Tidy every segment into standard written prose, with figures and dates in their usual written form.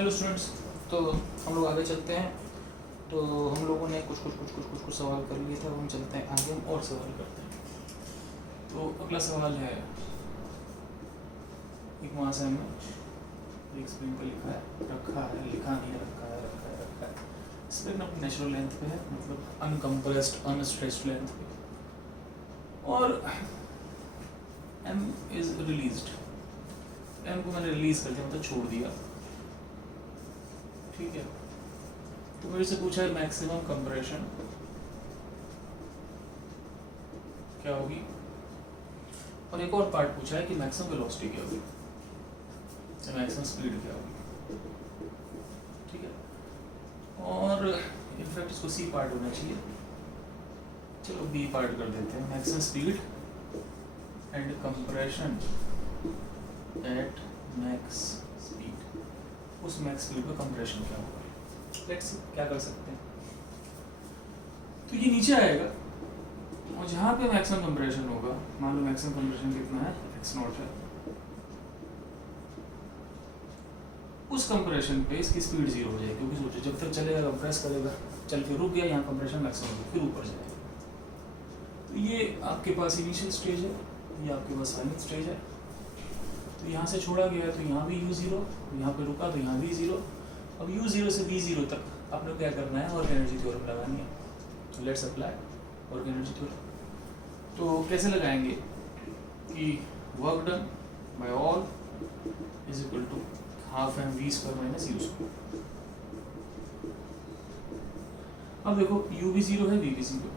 Hello students, तो हम लोग आगे चलते हैं। तो हम लोगों ने कुछ सवाल कर लिए थे, अब हम चलते हैं आगे, हम और सवाल करते हैं। तो अगला सवाल है, एक वहाँ से हमने एक स्प्रिंग पर लिखा है, रखा है, लिखा नहीं है, रखा है। स्प्रिंग अपनी नेचुरल लेंथ पे है, मतलब अनकम्प्रेस्ड अनस्ट्रेच्ड लेंथ पे, और m इज रिलीज्ड। m को मैंने रिलीज कर दिया, मतलब छोड़ दिया, ठीक है। तो मेरे से पूछा है मैक्सिमम कंप्रेशन क्या होगी, और एक और पार्ट पूछा है कि मैक्सिमम वेलोसिटी क्या होगी, मैक्सिमम स्पीड क्या होगी, ठीक है। और इनफैक्ट इसको सी पार्ट होना चाहिए, चलो बी पार्ट कर देते हैं। Maximum speed and compression at max speed, उस मैक्स स्पीड पे कंप्रेशन क्या होगा। लेट्स क्या कर सकते हैं, तो ये नीचे आएगा और जहाँ पे मैक्सिमम कंप्रेशन होगा, मान लो मैक्सिमम कंप्रेशन कितना है, x0 है, उस कंप्रेशन पे इसकी स्पीड जीरो हो जाएगी, क्योंकि सोचो जब तक चलेगा कंप्रेस करेगा, चल के रुक गया, यहाँ कंप्रेशन मैक्सिमम हो, फिर ऊपर जाएगा। तो ये आपके पास इनिशियल स्टेज है, ये आपके पास फाइनल स्टेज है। तो यहाँ से छोड़ा गया तो यहाँ भी u0, यहाँ पे रुका तो यहाँ भी 0। अब u0 से v0 तक आपने क्या करना है, वर्क एनर्जी थ्योरम लगानी है। तो let's apply work energy theorem. तो कैसे लगाएंगे कि work done by all is equal to half M V square minus U square. अब देखो u भी 0 है, v भी 0,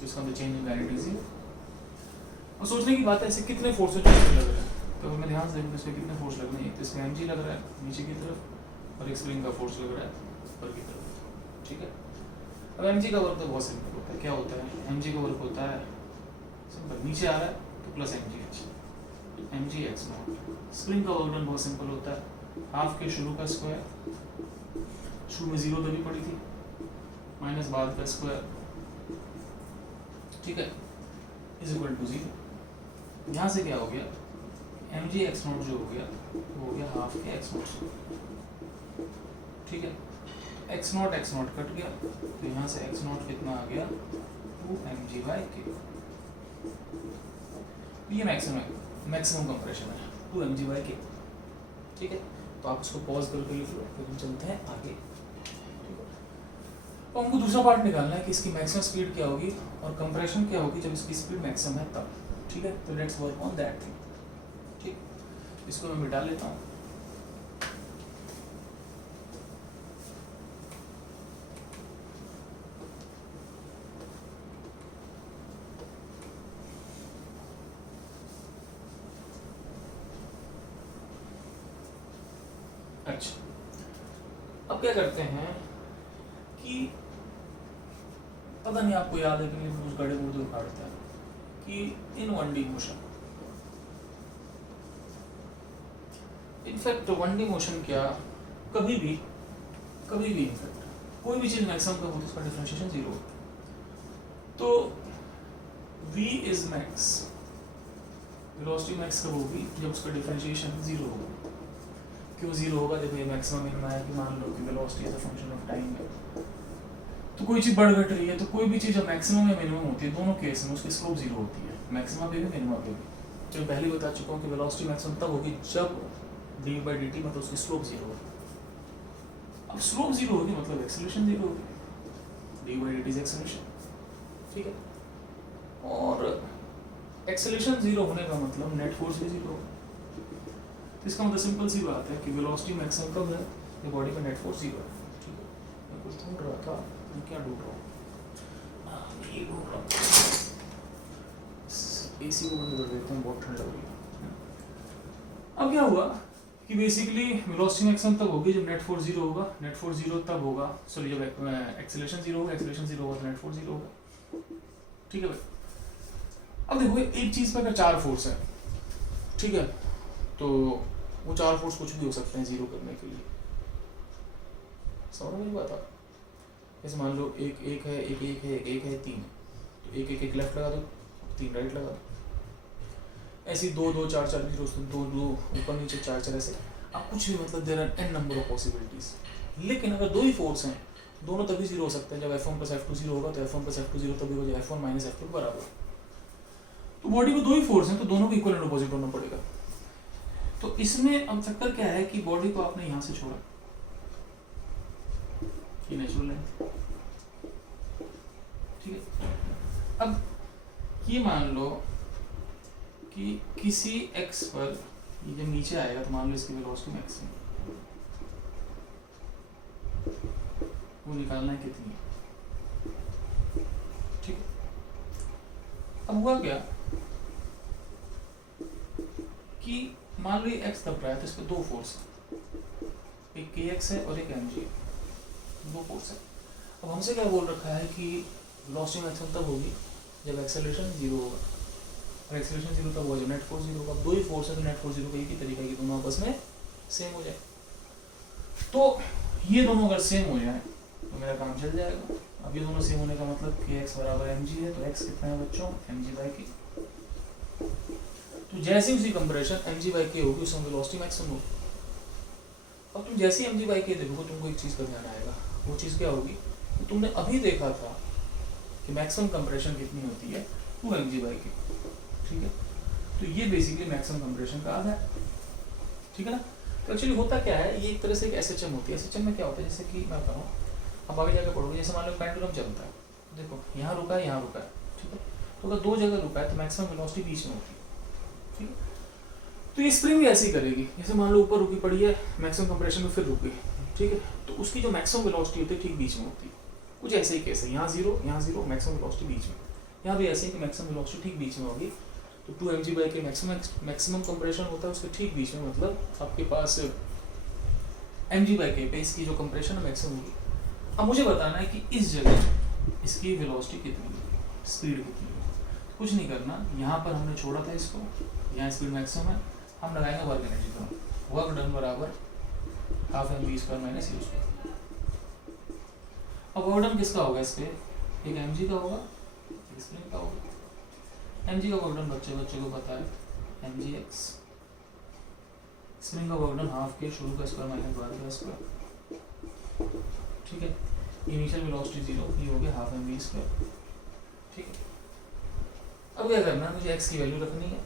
तो इसका मतलब चेंज इन काइनेटिक 0। और सोचने की बात है इसे कितने फोर्स लग रहा है, तो मैं ध्यान से देखूँ इसमें कितने फोर्स लगने हैं। तो इसमें mg लग रहा है नीचे की तरफ, और एक स्प्रिंग का फोर्स लग रहा है ऊपर की तरफ, ठीक है। अब mg का वर्क तो बहुत सिंपल होता है, क्या होता है, mg का वर्क होता है सिंपल, नीचे आ रहा है तो प्लस mg x0। स्प्रिंग का वर्क डन बहुत सिंपल होता है, हाफ के शुरू का स्क्वायर, शुरू में 0 दबी पड़ी थी, माइनस बाद का स्क्वायर, ठीक है, इज इक्वल टू 0। यहाँ से क्या हो गया, mg x0 जो हो गया वो हो गया हाफ के x0, ठीक है। x0 कट गया, तो यहाँ से x0 कितना आ गया, 2mg/k। ये मैक्सिमम कंप्रेशन है 2mg/k, ठीक है। तो आप उसको पॉज करके लिख लो, फिर हम चलते हैं आगे, ठीक है। तो हमको दूसरा पार्ट निकालना है कि इसकी मैक्सिमम स्पीड क्या होगी और कंप्रेशन क्या होगी जब इसकी स्पीड मैक्सिमम है तब, ठीक है। तो let's work on that thing, ठीक। इसको मैं मिटा लेता हूँ। अच्छा, अब क्या करते हैं कि पता नहीं आपको याद है कि नहीं, उस गड़े मुर्दे उखाड़ते हैं कि इन 1D motion, in fact 1D motion क्या, कभी भी इनफैक्ट कोई भी चीज मैक्सिमम कब होती है, उसका डिफरेंशिएशन 0 होता है। तो v is max, velocity max कब होगी, जब उसका डिफरेंशिएशन 0 होगा। क्यों 0 होगा, देखो ये मैक्सिमम मिनिमम है कि मान लो कि velocity as a function of time है, तो कोई चीज बढ़ घट रही है, तो कोई भी चीज जब मैक्सिमम या मिनिमम होती है, दोनों केस में उसकी स्लोप 0 होती है, मैक्सिमम पे भी मिनिमम पे भी। जो पहले बता चुका हूँ कि वेलोसिटी मैक्सिमम तब होगी जब d/dt मतलब उसकी स्लोप 0 होगी। अब स्लोप 0 होगी मतलब एक्सेलरेशन 0 होगी, d/dt इज एक्सेलरेशन, ठीक है। और एक्सेलरेशन 0 होने का मतलब नेट फोर्स भी 0 होगा। तो इसका मतलब सिंपल सी बात है कि वेलोसिटी मैक्सिमम कब है, ये बॉडी में नेट फोर्स 0 है, ठीक है। मैं कुछ ढूंढ रहा था, मैं क्या ढूंढ रहा हूँ, ये ढूंढ रहा हूँ, एसी को बंद कर देते हैं, बहुत ठंड लग रही है। अब क्या हुआ कि बेसिकली वेलोसिटी मैक्सिमम तब होगी जब नेट फोर्स 0 होगा, नेट फोर्स 0 तब होगा, सॉरी जब एक्सेलरेशन 0 होगा, एक्सेलरेशन 0 होगा तो नेट फोर्स 0 होगा, ठीक है भाई। अब देखो एक चीज पे अगर 4 फोर्स है, ठीक है, तो वो 4 फोर्स कुछ भी हो सकते हैं 0 करने के लिए, समझ में बात आ। जैसे मान लो एक है, एक है, 3, तो एक लेफ्ट लगा दो, 3 राइट लगा दो, ऐसे 2 4 4 0 2 2 ऊपर नीचे 4 4 ऐसे अब कुछ भी मतलब there are n number of possibilities, लेकिन अगर दो ही फोर्स हैं दोनों तभी जीरो हो सकते हैं जब F1 प्लस F2 जीरो होगा, तो F1 प्लस F2 जीरो तभी होगा जब F1 माइनस F2 के बराबर। तो बॉडी में दो ही फोर्स हैं तो दोनों को इक्वल एंड अपोजिट होना पड़ेगा। तो इसमें अब चक्कर क्या है कि बॉडी को आपने यहाँ से छोड़ा, ये नेचुरल लेंथ, ठीक है। अब ये मान लो कि किसी x पर ये जब नीचे आएगा तो मान लो इसकी वेलोसिटी मैक्सिमम, वो निकालना है कितनी, ठीक है। अब हुआ क्या कि मान लो ये x दब रहा है तो इस पर दो फोर्स है, एक kx है और एक mg है, दो फोर्स है। अब हमसे क्या बोल रखा है कि वेलोसिटी मैक्सिमम तब होगी जब एक्सेलरेशन जीरो होगा, और एक्सेलरेशन जीरो तब होगा जब नेट फोर्स जीरो होगा। दो ही फोर्स है तो नेट फोर्स जीरो का एक ही तरीका है कि दोनों आपस में सेम हो जाए। तो ये दोनों अगर सेम हो जाए तो मेरा काम चल जाएगा। अब ये दोनों सेम होने का मतलब कि x बराबर mg है, तो x कितना है बच्चों, mg/k। तो जैसे उसी कंपैरिजन mg/k होगी उसमें वेलोसिटी मैक्सिमम होगी। अब तुम जैसे ही mg/k देखोगे तुमको एक चीज़ का ध्यान आएगा, वो चीज़ क्या होगी, तो तुमने अभी देखा था कि मैक्सिमम कंप्रेशन कितनी होती है, 2mg/k, ठीक है। तो ये बेसिकली मैक्सिमम कंप्रेशन का आधा है, ठीक है ना। तो एक्चुअली होता क्या है, ये एक तरह से एक SHM होती है। SHM में क्या होता है, जैसे कि मैं बताऊँ, अब आगे जाकर पढ़ोगे, जैसे मान लो पेंडुलम चलता है, देखो यहाँ रुका है, यहाँ रुका है, ठीक है। तो अगर दो जगह रुका है तो मैक्सिमम वेलोसिटी बीच में होती है, ठीक है। तो ये स्प्रिंग भी ऐसे ही करेगी, जैसे मान लो ऊपर रुकी पड़ी है, मैक्सिमम कंप्रेशन में फिर रुक गई, ठीक है। तो उसकी जो मैक्सिमम वेलोसिटी होती है ठीक बीच में होती है। कुछ ऐसे ही केस है, यहाँ जीरो मैक्सिमम वेलोसिटी बीच में, यहाँ भी ऐसे ही कि मैक्सिमम वेलोसिटी ठीक बीच में होगी। तो 2mg/k मैक्सिमम कंप्रेशन होता है उसके ठीक बीच में, मतलब आपके पास mg/k पे इसकी जो कंप्रेशन है मैक्सिमम होगी। अब मुझे बताना है कि इस जगह इसकी वेलोसिटी कितनी है, स्पीड कितनी है। कुछ नहीं करना, यहाँ पर हमने छोड़ा था इसको, यहाँ स्पीड मैक्सिमम है, हम लगाएंगे वर्क एनर्जी का, वर्क डन बराबर हाफ mv² माइनस u²। अब वर्क डन किसका होगा, इस पे एक mg का होगा, एक स्प्रिंग का होगा। mg का वर्क डन बच्चे को पता है mgx, स्प्रिंग का वर्क डन हाफ के शुरू का स्क्वायर माइनस बार का स्क्वायर, ठीक है। इनिशियल वेलोसिटी 0, ये हो गया हाफ mv², ठीक है। अब क्या करना है, मुझे x की वैल्यू रखनी है,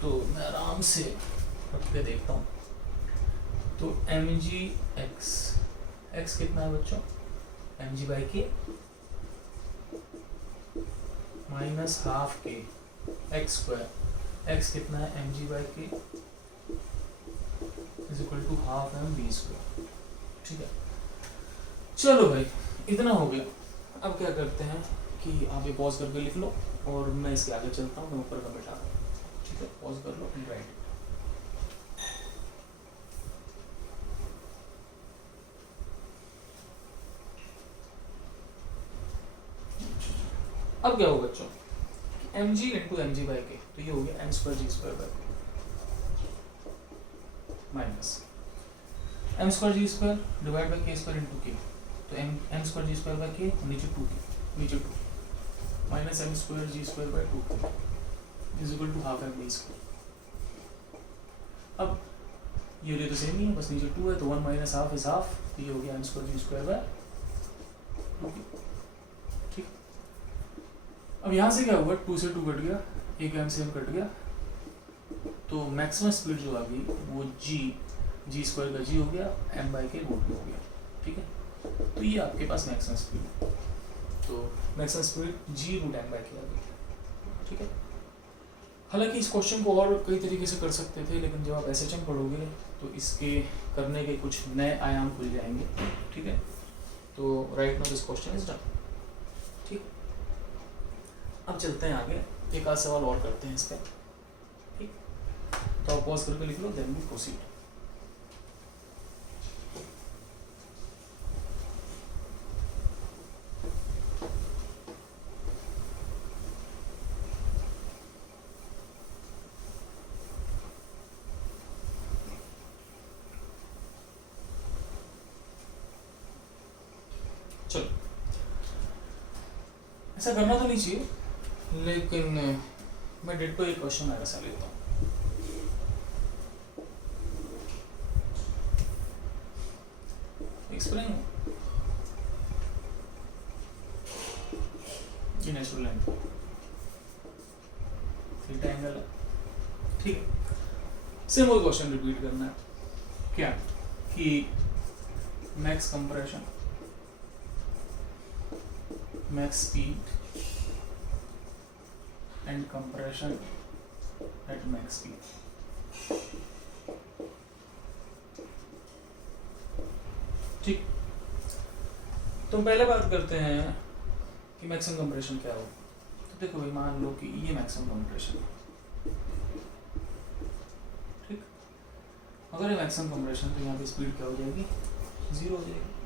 तो मैं आराम से रख के देखता हूँ। तो mgx, x कितना है बच्चों, mg/k माइनस हाफ के x², x कितना है mg/k is equal to half mv², ठीक है। चलो भाई इतना हो गया। अब क्या करते हैं कि आप ये पॉज करके लिख लो और मैं इसके आगे चलता हूँ, मैं ऊपर का बैठा, ठीक है। पॉज कर लो, राइट। अब क्या होगा बच्चों, mg इंटू mg/k, तो ये हो गया m²g² minus m²g² divide by k² into k, तो m²g²/k नीचे 2 minus m²g²/2 is equal to half mv²। अब ये तो सेम ही है, बस नीचे 2 है तो 1 माइनस हाफ इज हाफ, तो ये हो गया m²g²/2, ठीक। अब यहाँ से क्या हुआ, 2 से 2 कट गया, एक m से m कट गया, तो मैक्सिमम स्पीड जो आ गई वो g² का g हो गया, m/k √2 हो गया, ठीक है। तो ये आपके पास मैक्सिमम स्पीड, तो मैक्सिमम स्पीड g√m/k आ गई, ठीक है। हालांकि इस क्वेश्चन को और कई तरीके से कर सकते थे, लेकिन जब आप SHM पढ़ोगे तो इसके करने के कुछ नए आयाम खुल जाएंगे, ठीक है। तो right now this question is done, ठीक। अब चलते हैं आगे, एक आध सवाल और करते हैं इस पर, ठीक। तो आप पॉज करके लिख लो, देन वी प्रोसीड। चलो, ऐसा करना तो नहीं चाहिए, लेकिन मैं डेट पर एक क्वेश्चन ऐसा लेता हूँ। स्प्रिंग की नेचुरल लेंथ थीटा एंगल है, ठीक है। सेम वही क्वेश्चन रिपीट करना है, क्या कि max compression, max speed and compression at max speed, ठीक। तो पहले बात करते हैं कि मैक्सिमम कंप्रेशन क्या हो। तो देखो भाई, मान लो कि ये मैक्सिमम कंप्रेशन है, ठीक। अगर ये मैक्सिमम कंप्रेशन, तो यहाँ पे स्पीड क्या हो जाएगी, 0 हो जाएगी।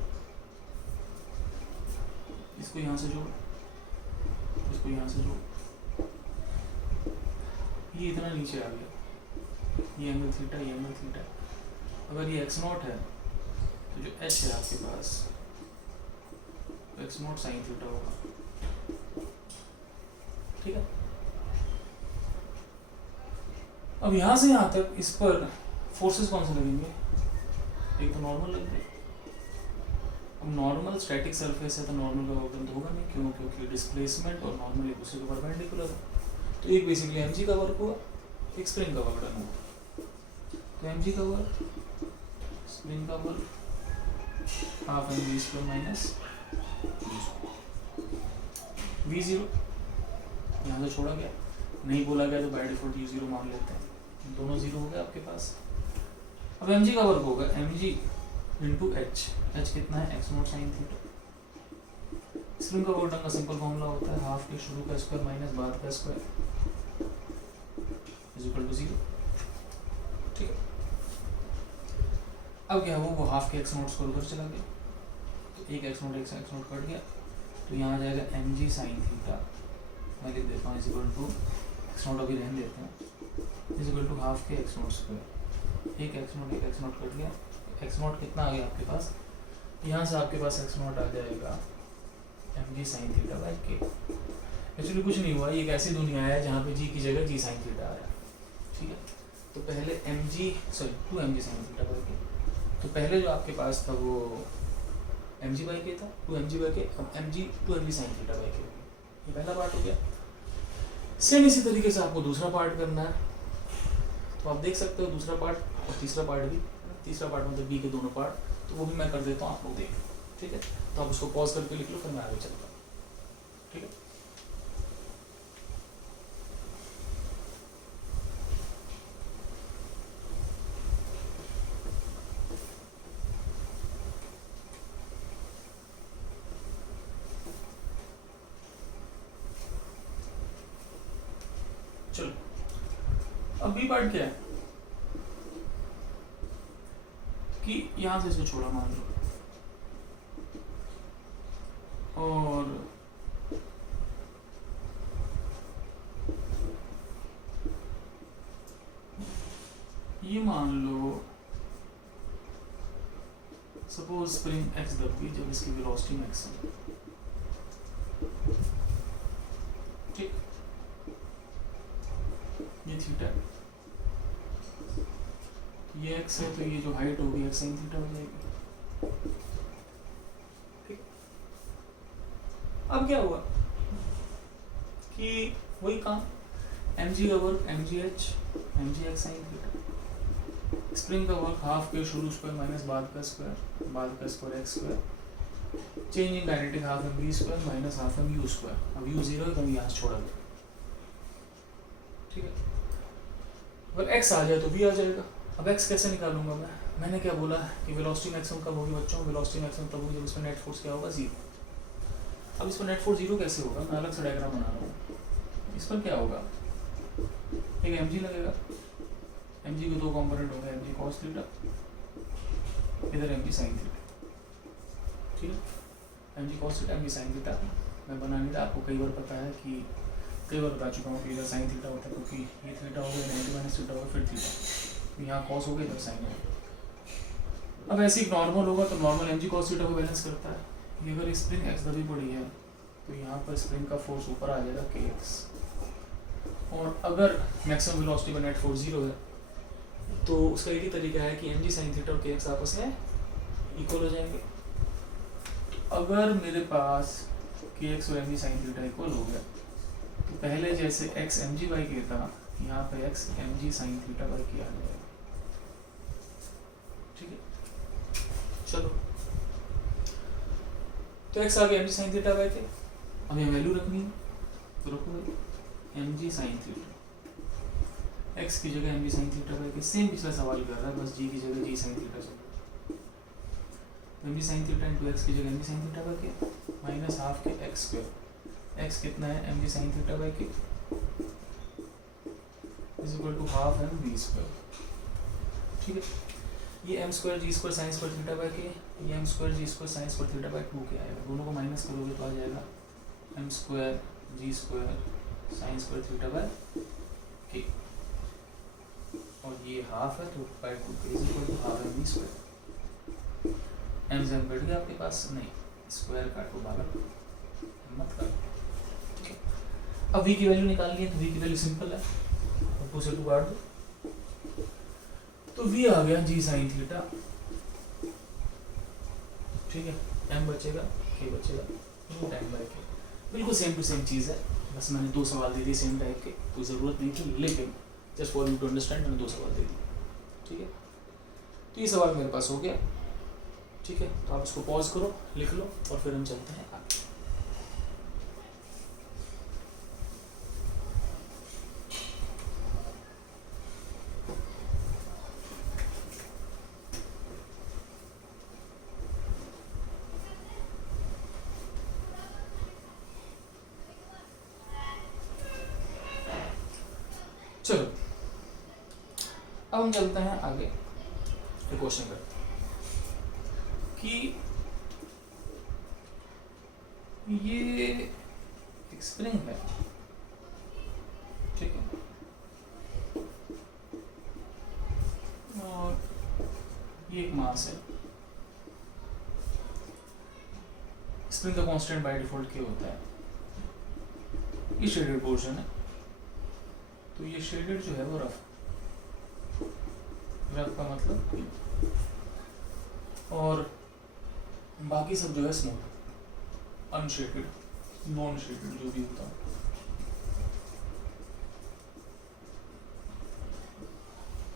इसको यहाँ से जोड़, इसको यहाँ से जोड़, ये इतना नीचे आ गया, ये एंगल थीटा, ये एंगल थीटा। अगर ये x नॉट है तो जो h है आपके पास, x नॉट साइन थीटा होगा, ठीक है। अब यहाँ से यहाँ तक इस पर फोर्सेस कौन से लगेंगे, एक तो नॉर्मल लगेंगे। अब नॉर्मल स्टैटिक सरफेस है तो नॉर्मल का वर्क तो होगा नहीं, क्यों, क्योंकि डिस्प्लेसमेंट और नॉर्मल एक दूसरे के परपेंडिकुलर है। तो एक बेसिकली mg का वर्क हुआ, एक स्प्रिंग का वर्क डन हुआ। तो mg का वर्क, स्प्रिंग का work, half mv square minus v0, यहाँ से छोड़ा गया, नहीं बोला गया तो बाय डिफॉल्ट u0 मान लेते हैं, दोनों 0 हो गए आपके पास। अब mg का वर्क होगा mg इंटू h, h कितना है, x not sine theta. Spring का वर्क का सिंपल फॉर्मूला होता है हाफ के शुरू का स्क्वायर माइनस बाद का स्क्वायर इज इक्वल टू 0, ठीक है। अब क्या हुआ, वो half K x naught square उधर चला गया, तो एक x नॉट कट गया, तो यहाँ आ जाएगा mg साइन थीटा, मैं लिख देता हूँ is equal to x naught अभी रहने देते हैं, is equal to half K x naught square, एक x नॉट कट गया, x नॉट कितना आ गया आपके पास, यहाँ से आपके पास x नॉट आ जाएगा mg sine theta by k। Actually कुछ नहीं हुआ, ये एक ऐसी दुनिया है जहाँ पे g की जगह g साइन थीटा आ रहा है, ठीक है। तो पहले two mg sine theta by k, तो पहले जो आपके पास था वो mg बाई k था, 2mg बाई k, अब mg 2mg sign theta by k, ये पहला पार्ट हो गया। सेम इसी तरीके से आपको दूसरा पार्ट करना है, तो आप देख सकते हो दूसरा पार्ट और तीसरा पार्ट भी, तीसरा पार्ट मतलब b के दोनों पार्ट, तो वो भी मैं कर देता हूँ, आप लोग देखें, ठीक है। तो आप उसको पॉज करके लिख लो, फिर मैं आगे चलता हूँ, ठीक है। चलो, अब बी पार्ट क्या है कि यहां से इसको छोड़ा मान लो, और ये मान लो सपोज स्प्रिंग x दब गई जब इसकी वेलोसिटी मैक्सिमम, ठीक, ये थीटा, ये x है, तो ये जो हाइट होगी x sin थीटा हो जाएगी, ठीक। अब क्या हुआ कि वही काम, mg का work mg x sin theta, spring का वर्क हाफ के शुरू स्क्वायर माइनस बाद का square x square, change in kinetic half mv square minus half mu square, अब u 0 है तो यहाँ से छोड़ा गया, ठीक है। अगर x आ जाए तो v आ जाएगा। अब x कैसे निकालूंगा मैंने क्या बोला कि वेलोसिटी मैक्सिमम कब होगी बच्चों, वेलोसिटी मैक्सिमम तब होगी जब इसमें नेट फोर्स क्या होगा, 0। अब इसमें नेट फोर्स 0 कैसे होगा, मैं अलग से डायग्राम बना रहा हूँ। इस पर क्या होगा, एक mg लगेगा, mg के दो कंपोनेंट होंगे, mg cos थीटा, इधर mg sin थीटा, ठीक है। mg cos theta, mg sin theta मैं बना नहीं रहा, आपको कई बार पता है कि कई बार बता चुका हूँ कि इधर sin थीटा होता है, क्योंकि ये थीटा हो गया 90 माइनस थीटा होगा, फिर थीटा, यहाँ cos हो गया इधर sin होगा। अब ऐसे ही नॉर्मल होगा तो नॉर्मल mg cos थीटा को बैलेंस करता है। ये अगर स्प्रिंग x दबी पड़ी है तो यहाँ पर स्प्रिंग का फोर्स ऊपर आ जाएगा kx, और अगर मैक्सिमम वेलोसिटी पर नेट फोर्स 0 है तो उसका एक ही तरीका है कि mg sin थीटा और kx आपस में इक्वल हो जाएंगे, अगर मेरे पास के एक्स और M G sine theta equal हो गया तो पहले जैसे एक्स एम जी बाई के था यहाँ पे X M G sine theta by K आ जाएगा। ठीक है, चलो तो एक्स आ गया M G sine theta by K, अब यहाँ वैल्यू रखनी है तो रखो M G sine theta, X की जगह M G sine theta by K, same पिछला सवाल कर रहा है, बस जी की जगह जी साइन थीटा चल, M G sine theta into X की जगह M G sine theta by K minus half के एक्स स्क्वायर, एक्स कितना है M G sine theta by K is equal to half M V square. ठीक है, ये M square G square sine square theta by K, ये M square G square sine square theta by 2 K आएगा, दोनों को minus करोगे तो आ जाएगा M square G square sine square theta by K, और ये हाफ है तो by 2 K is equal to half M V square. M से बैठ गया आपके पास, नहीं स्क्वायर काटो बालक मत करो। ठीक है, अब v की वैल्यू निकालनी है तो v की वैल्यू सिंपल है, ऊपर से 2 काट दो तो v आ गया g sin थीटा। ठीक है, m बचेगा k बचेगा रूट m बाई k, बिल्कुल सेम टू सेम चीज़ है, बस मैंने 2 सवाल दे दिए सेम टाइप के, कोई ज़रूरत नहीं थी, लेकिन just for you to understand मैंने 2 सवाल दे दिए। ठीक है, तो ये सवाल मेरे पास हो गया। ठीक है, तो आप इसको पॉज करो, लिख लो और फिर हम चलते हैं आगे। चलो अब हम चलते हैं आगे, एक क्वेश्चन करते हैं कि ये एक स्प्रिंग है। ठीक है, और ये एक मास है, स्प्रिंग का कांस्टेंट बाय डिफॉल्ट क्या होता है, ये शेडेड पोर्शन है, तो ये शेडेड जो है वो रफ का मतलब, और बाकी सब जो है स्मूथ अनशेडेड नॉन शेडेड जो भी होता है।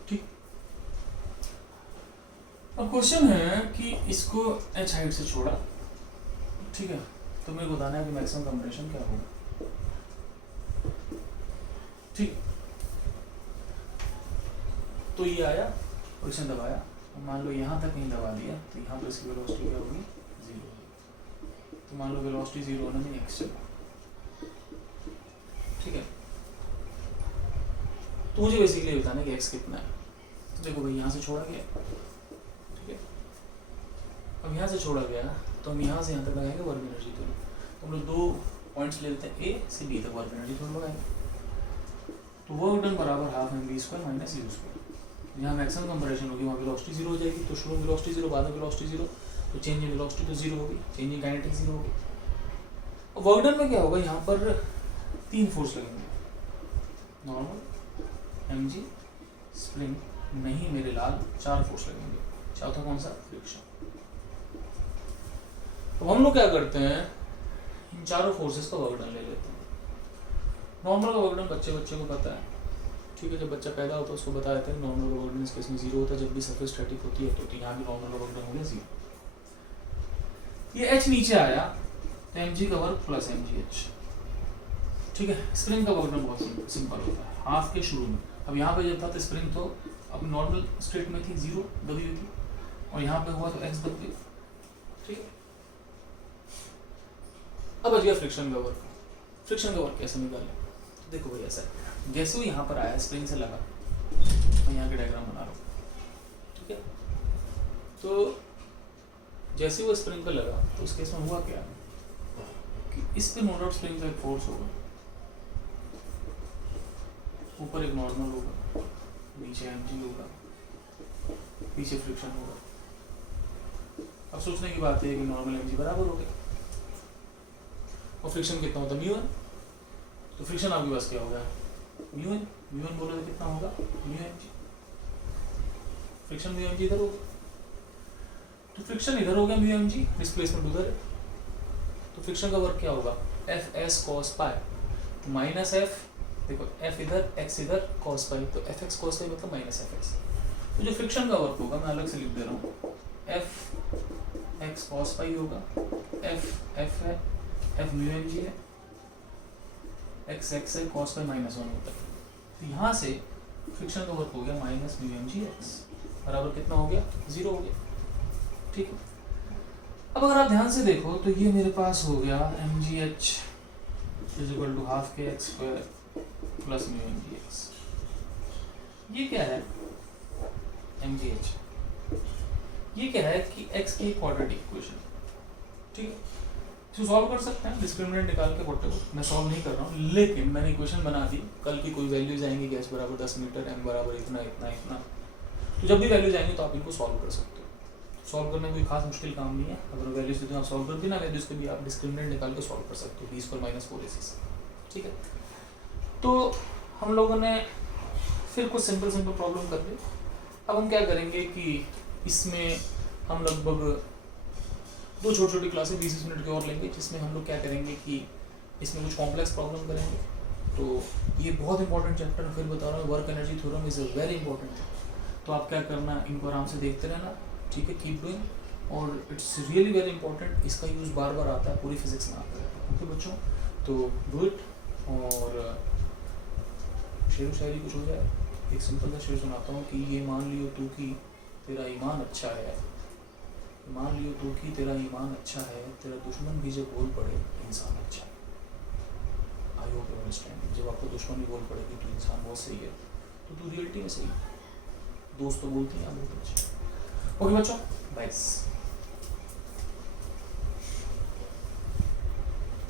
ठीक, अब क्वेश्चन है कि इसको h हाइट से छोड़ा। ठीक है, तो मेरे को बताना है कि मैक्सिमम कंप्रेशन क्या होगा। ठीक, तो ये आया और इसने दबाया, मान लो यहाँ तक नहीं दबा दिया तो यहाँ पर इसकी वेलोसिटी क्या होगी 0 होगी, तो मान लो वेलोसिटी 0 होने में x चला। ठीक है, तो मुझे बेसिकली बताना है कि x कितना है। तो देखो भाई यहाँ से छोड़ा गया, ठीक है, अब यहाँ से छोड़ा गया तो हम यहाँ से यहाँ तक लगाएंगे वर्क एनर्जी थ्योरम, तो हम लोग 2 पॉइंट्स ले लेते हैं a से b तक वर्क एनर्जी थ्योरम लगाएंगे, तो वर्क डन बराबर half M V square minus U square. जहाँ मैक्सिमम कंप्रेशन होगी वहाँ वेलोसिटी 0 हो जाएगी, तो शुरू में वेलोसिटी 0 बाद में वेलोसिटी 0, तो चेंज इन वेलोसिटी तो 0 होगी, चेंज इन काइनेटिक 0 होगी। और वर्क डन में क्या होगा, यहाँ पर 3 फोर्स लगेंगे, नॉर्मल एम जी स्प्रिंग नहीं मेरे लाल 4 फोर्स लगेंगे, चौथा कौन सा फ्रिक्शन। तो हम लोग क्या करते हैं, इन चारों फोर्सेस का वर्क डन ले लेते हैं। नॉर्मल का वर्क डन बच्चे को पता है। ठीक है, जब बच्चा पैदा होता है उसको बता देते हैं नॉर्मल का वर्क डन इस केस में 0 होता है, जब भी सरफेस स्टैटिक होती है तो यहाँ भी नॉर्मल का वर्क डन हो गया 0। ये h नीचे आया तो mg का वर्क प्लस mgh। ठीक है, स्प्रिंग का वर्क डन बहुत सिंपल होता है, हाफ के शुरू में। अब यहाँ पे जब था तो स्प्रिंग तो अब नॉर्मल स्टेट में थी 0 दबी हुई थी, और यहाँ पे हुआ तो x दब गई। ठीक है, अब बच गया फ्रिक्शन का वर्क। फ्रिक्शन का वर्क कैसे निकालें, तो देखो भाई ऐसा है, जैसे वो यहाँ पर आया स्प्रिंग से लगा, मैं यहाँ के डायग्राम बना रहा हूँ। ठीक है, तो जैसे वो स्प्रिंग पर लगा तो उस केस में हुआ क्या कि इस पे नो डाउट स्प्रिंग का एक फोर्स होगा, ऊपर एक नॉर्मल होगा, नीचे mg होगा, पीछे फ्रिक्शन होगा। अब सोचने की बात है कि नॉर्मल mg बराबर हो गया, और फ्रिक्शन कितना होता है μ1, तो फ्रिक्शन आपके पास क्या होगा μ1 बोलो तो कितना होगा μmg, फ्रिक्शन μmg इधर होगा, तो फ्रिक्शन इधर हो गया μmg, डिस्प्लेसमेंट उधर है, तो फ्रिक्शन का वर्क क्या होगा, एफ एस कॉस पाई, तो माइनस एफ, देखो एफ इधर एक्स इधर कॉस पाई, तो एफ एक्स कॉस पाई मतलब माइनस एफ एक्स। तो जो फ्रिक्शन का वर्क होगा मैं अलग से लिख दे रहा हूँ, एफ एक्स कॉस पाई होगा, एफ एफ है, एफ म्यू एम जी है, एक्स एक्स है, कॉस पाई माइनस 1 होता है। तो यहाँ से फ्रिक्शन का वर्क हो गया minus mu M G X बराबर कितना हो गया, 0 हो गया। ठीक है, अब अगर आप ध्यान से देखो तो ये मेरे पास हो गया M G H is equal to half के X square plus mu M G X. ये क्या है एम जी एच, ये क्या है कि x की क्वाड्रेटिक इक्वेशन। ठीक है, इसको सॉल्व कर सकते हैं, डिस्क्रिमिनेंट निकाल के व्हाटएवर, मैं सॉल्व नहीं कर रहा हूँ, लेकिन मैंने इक्वेशन बना दी। कल की कोई वैल्यूज आएंगी कि h बराबर 10 मीटर, m बराबर इतना इतना इतना, तो जब भी वैल्यूज आएंगी तो आप इनको सॉल्व कर सकते हो। सॉल्व करने में कोई खास मुश्किल काम नहीं है, अगर वैल्यूज देते हैं आप सॉल्व कर दी ना वैल्यूज को भी आप डिस्क्रिमिनेंट निकाल के सॉल्व कर सकते हो, b² - 4ac से। ठीक है, तो हम लोगों ने फिर कुछ सिंपल प्रॉब्लम कर ली। अब हम क्या करेंगे कि इसमें हम लगभग 2 छोटी क्लासेस 20 मिनट की और लेंगे, जिसमें हम लोग क्या करेंगे कि इसमें कुछ कॉम्प्लेक्स प्रॉब्लम करेंगे। तो ये बहुत इंपॉर्टेंट चैप्टर, फिर बता रहा हूँ, work energy theorem is a very important. तो आप क्या करना, इनको आराम से देखते रहना, ठीक है, कीप डूइंग, और इट्स रियली वेरी इंपॉर्टेंट। इसका यूज़ बार बार आता है, पूरी फिजिक्स में आता है। ओके बच्चों, तो डू इट। और शेर शायरी कुछ हो जाए, एक सिंपल सा शेर सुनाता हूँ कि ये मान लियो तू कि तेरा ईमान अच्छा है, मान लियो तू कि तेरा ईमान अच्छा है, तेरा दुश्मन भी जब बोल पड़े इंसान अच्छा है। I hope you understand. जब आपको दुश्मन भी बोल पड़े कि तू इंसान बहुत सही है, तो तू रियलिटी में सही। दोस्त तो बोलते हैं आप बहुत अच्छे। ओके बच्चों, बाय।